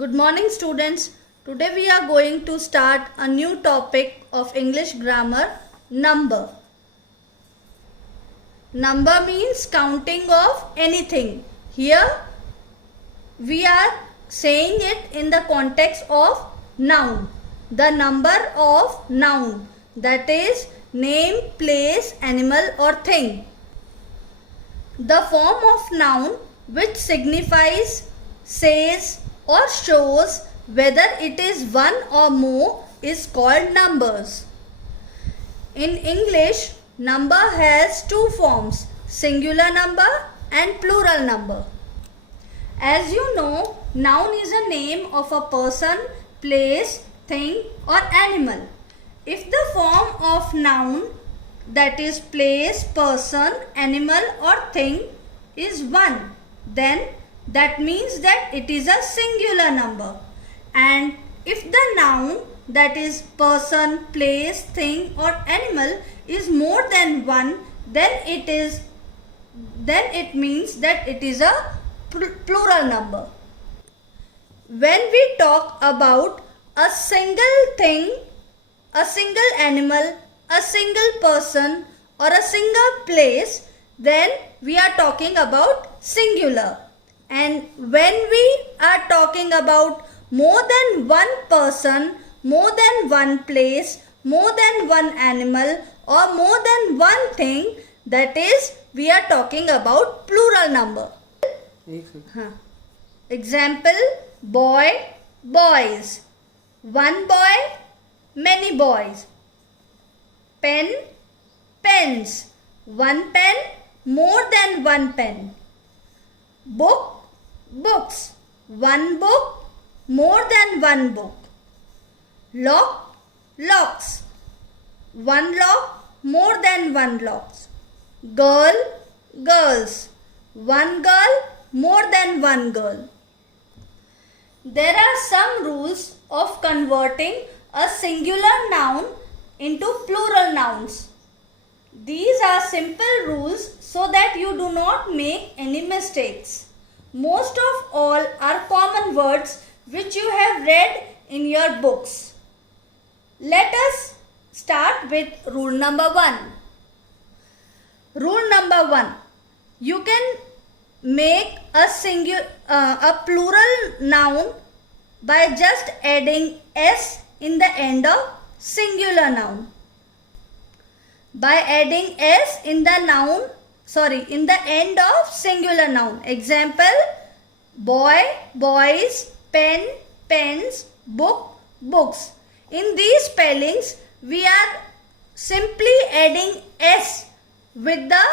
Good morning students. Today we are going to start a new topic of English grammar, number. Number means counting of anything. Here we are saying it in the context of noun. The number of noun, that is name, place, animal or thing. The form of noun which signifies, says or shows whether it is one or more is called numbers. In English, number has two forms, singular number and plural number. As you know, noun is a name of a person, place, thing or animal. If the form of noun, that is place, person, animal or thing, is 1, then that means that it is a singular number. And if the noun, that is person, place, thing or animal, is more than 1, then it means that it is a plural number. When we talk about a single thing, a single animal, a single person or a single place, then we are talking about singular. And when we are talking about more than one person, more than one place, more than one animal or more than one thing, that is we are talking about plural number. Example, boy, boys. One boy, many boys. Pen, pens. One pen, more than one pen. Book, books. One book, more than one book. Lock, locks. One lock, more than one locks. Girl, girls. One girl, more than one girl. There are some rules of converting a singular noun into plural nouns. These are simple rules so that you do not make any mistakes. Most of all are common words which you have read in your books. Let us start with rule number 1. Rule number 1. You can make a plural noun by just adding s in the end of singular noun. By adding s in the end of singular noun. Example, boy, boys, pen, pens, book, books. In these spellings, we are simply adding s with the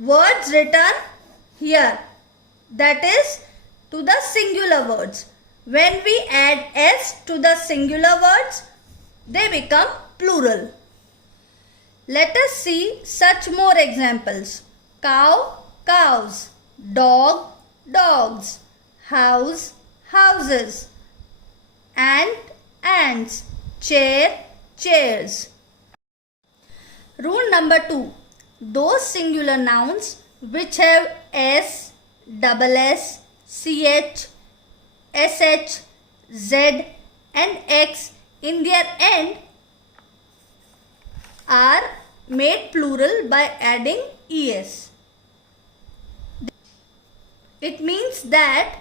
words written here, that is to the singular words. When we add s to the singular words, they become plural. Let us see such more examples. Cow, cows. Dog, dogs. House, houses. Ant, ants. Chair, chairs. Rule number 2. Those singular nouns which have s, double s, ch, sh, z and x in their end are made plural by adding es. It means that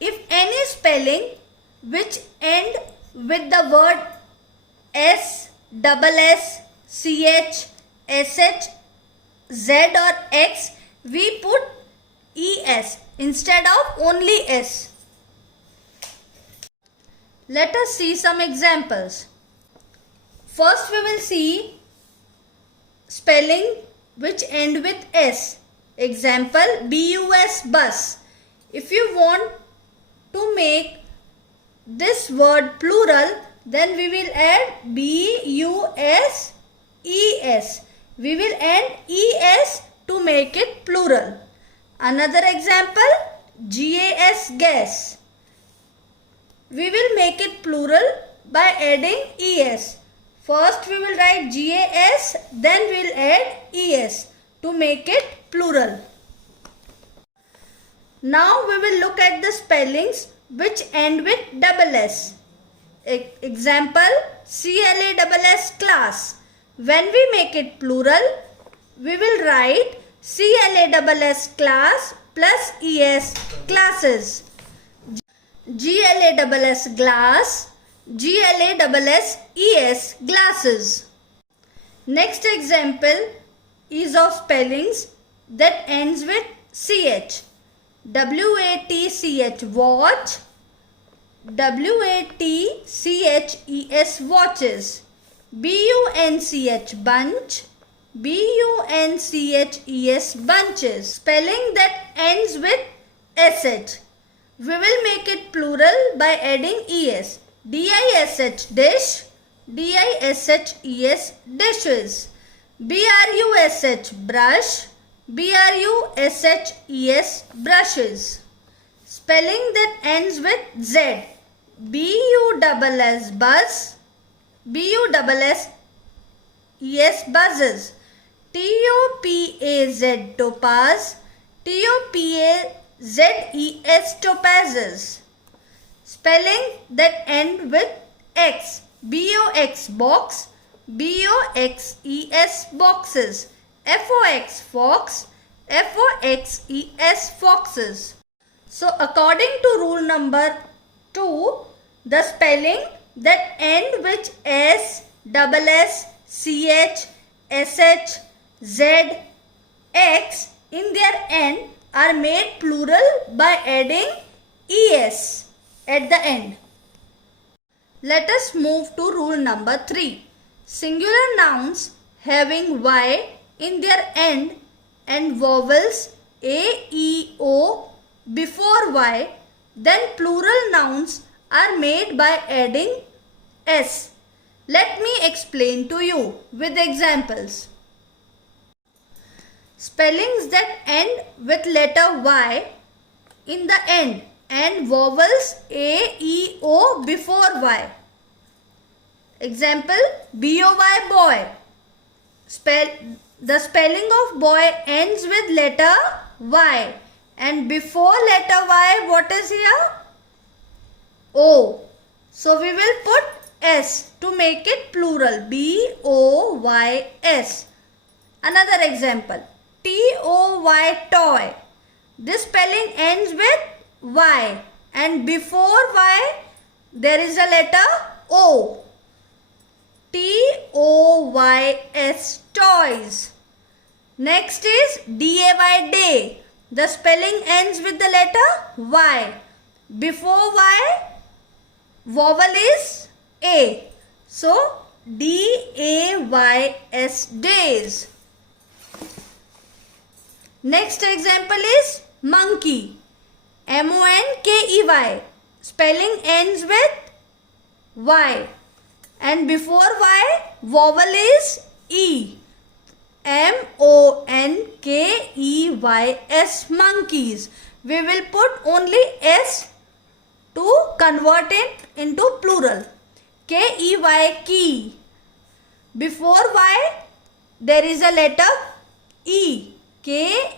if any spelling which end with the word s, double s, ch, sh, z or x, we put es instead of only s. Let us see some examples. First we will see spelling which end with s. Example, bus, bus. If you want to make this word plural, then we will add bus, es. We will add es to make it plural. Another example, gas, gas. We will make it plural by adding es. First we will write gas, then we will add es to make it plural. Now we will look at the spellings which end with double S. Example, CLASS class. When we make it plural, we will write CLASS class plus ES classes. GLASS glass, GLASS ES glasses. Next example is of spellings that ends with CH. WATCH watch, WATCHES watches, BUNCH bunch, BUNCHES bunches. Spelling that ends with SH. We will make it plural by adding ES. DISH dish, DISHES dishes, BRUSH brush, BRUSHES brushes. Spelling that ends with Z. BUSS buzz, BUSS buzzes, TOPAZ topaz, TOPAZES topazes. Spelling that end with X. BOX box, BOXES boxes, FOX fox, FOXES foxes. So according to rule number 2, the spelling that end with S, SS, CH, SH, Z, X in their end are made plural by adding ES at the end. Let us move to rule number 3. Singular nouns having Y in their end and vowels A, E, O before Y, then plural nouns are made by adding S. Let me explain to you with examples. Spellings that end with letter Y in the end and vowels A, E, O before Y. Example, BOY boy. The spelling of boy ends with letter Y and before letter Y what is here? O. So we will put S to make it plural, BOYS. Another example, TOY toy. This spelling ends with Y and before Y there is a letter O. TOYS toys. Next is DAY day. The spelling ends with the letter Y. Before Y vowel is A. So DAYS days. Next example is monkey. MONKEY. Spelling ends with Y and before Y vowel is E. MONKEYS monkeys. We will put only S to convert it into plural. KEY key. Before Y there is a letter E. KEYS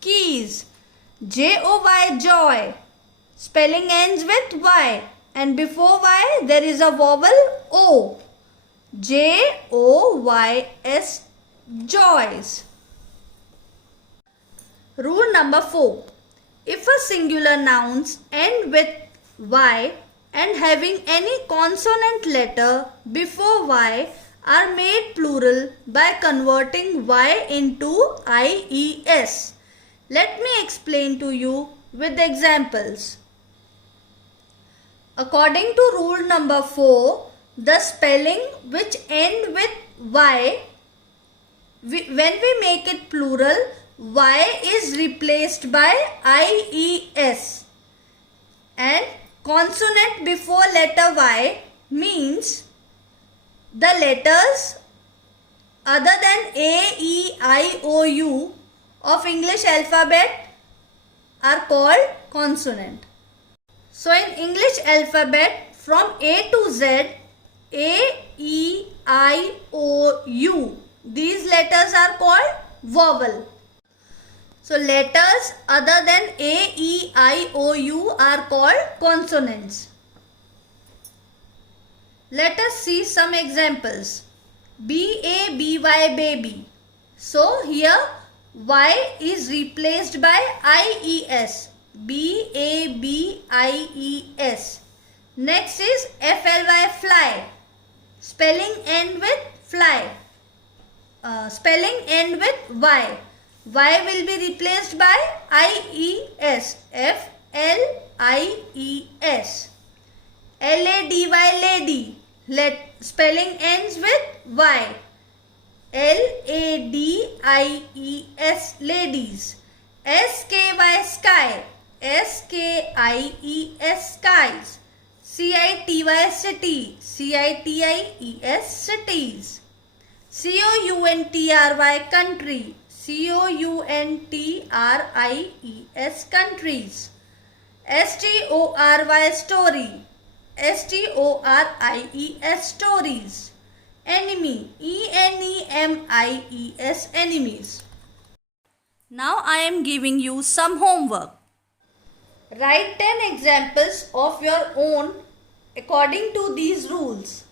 keys. JOY joy. Spelling ends with Y and before Y there is a vowel O. JOYS joys. Rule number 4. If a singular nouns end with Y and having any consonant letter before Y are made plural by converting Y into IES. Let me explain to you with examples. According to rule number 4, the spelling which end with Y, when we make it plural, Y is replaced by IES and consonant before letter Y means the letters other than A, E, I, O, U of English alphabet are called consonant. So in English alphabet from A to Z, A, E, I, O, U, these letters are called vowel. So letters other than A, E, I, O, U are called consonants. Let us see some examples. B-A-B-Y, baby. So here Y is replaced by I-E-S. B-A-B-I-E-S. Next is F-L-Y, fly. Spelling end with fly. Spelling end with Y. Y will be replaced by I-E-S. F-L-I-E-S. L-A-D-Y, lady. Spelling ends with Y. L-A-D-I-E-S, ladies. S-K-Y, sky. S-K-I-E-S, skies. C-I-T-Y, city. C-I-T-I-E-S, cities. C-O-U-N-T-R-Y, country. C-O-U-N-T-R-I-E-S, countries. S-T-O-R-Y, story. S-T-O-R-I-E-S, stories. Enemy. E-N-E-M-I-E-S, enemies. Now I am giving you some homework. Write 10 examples of your own according to these rules.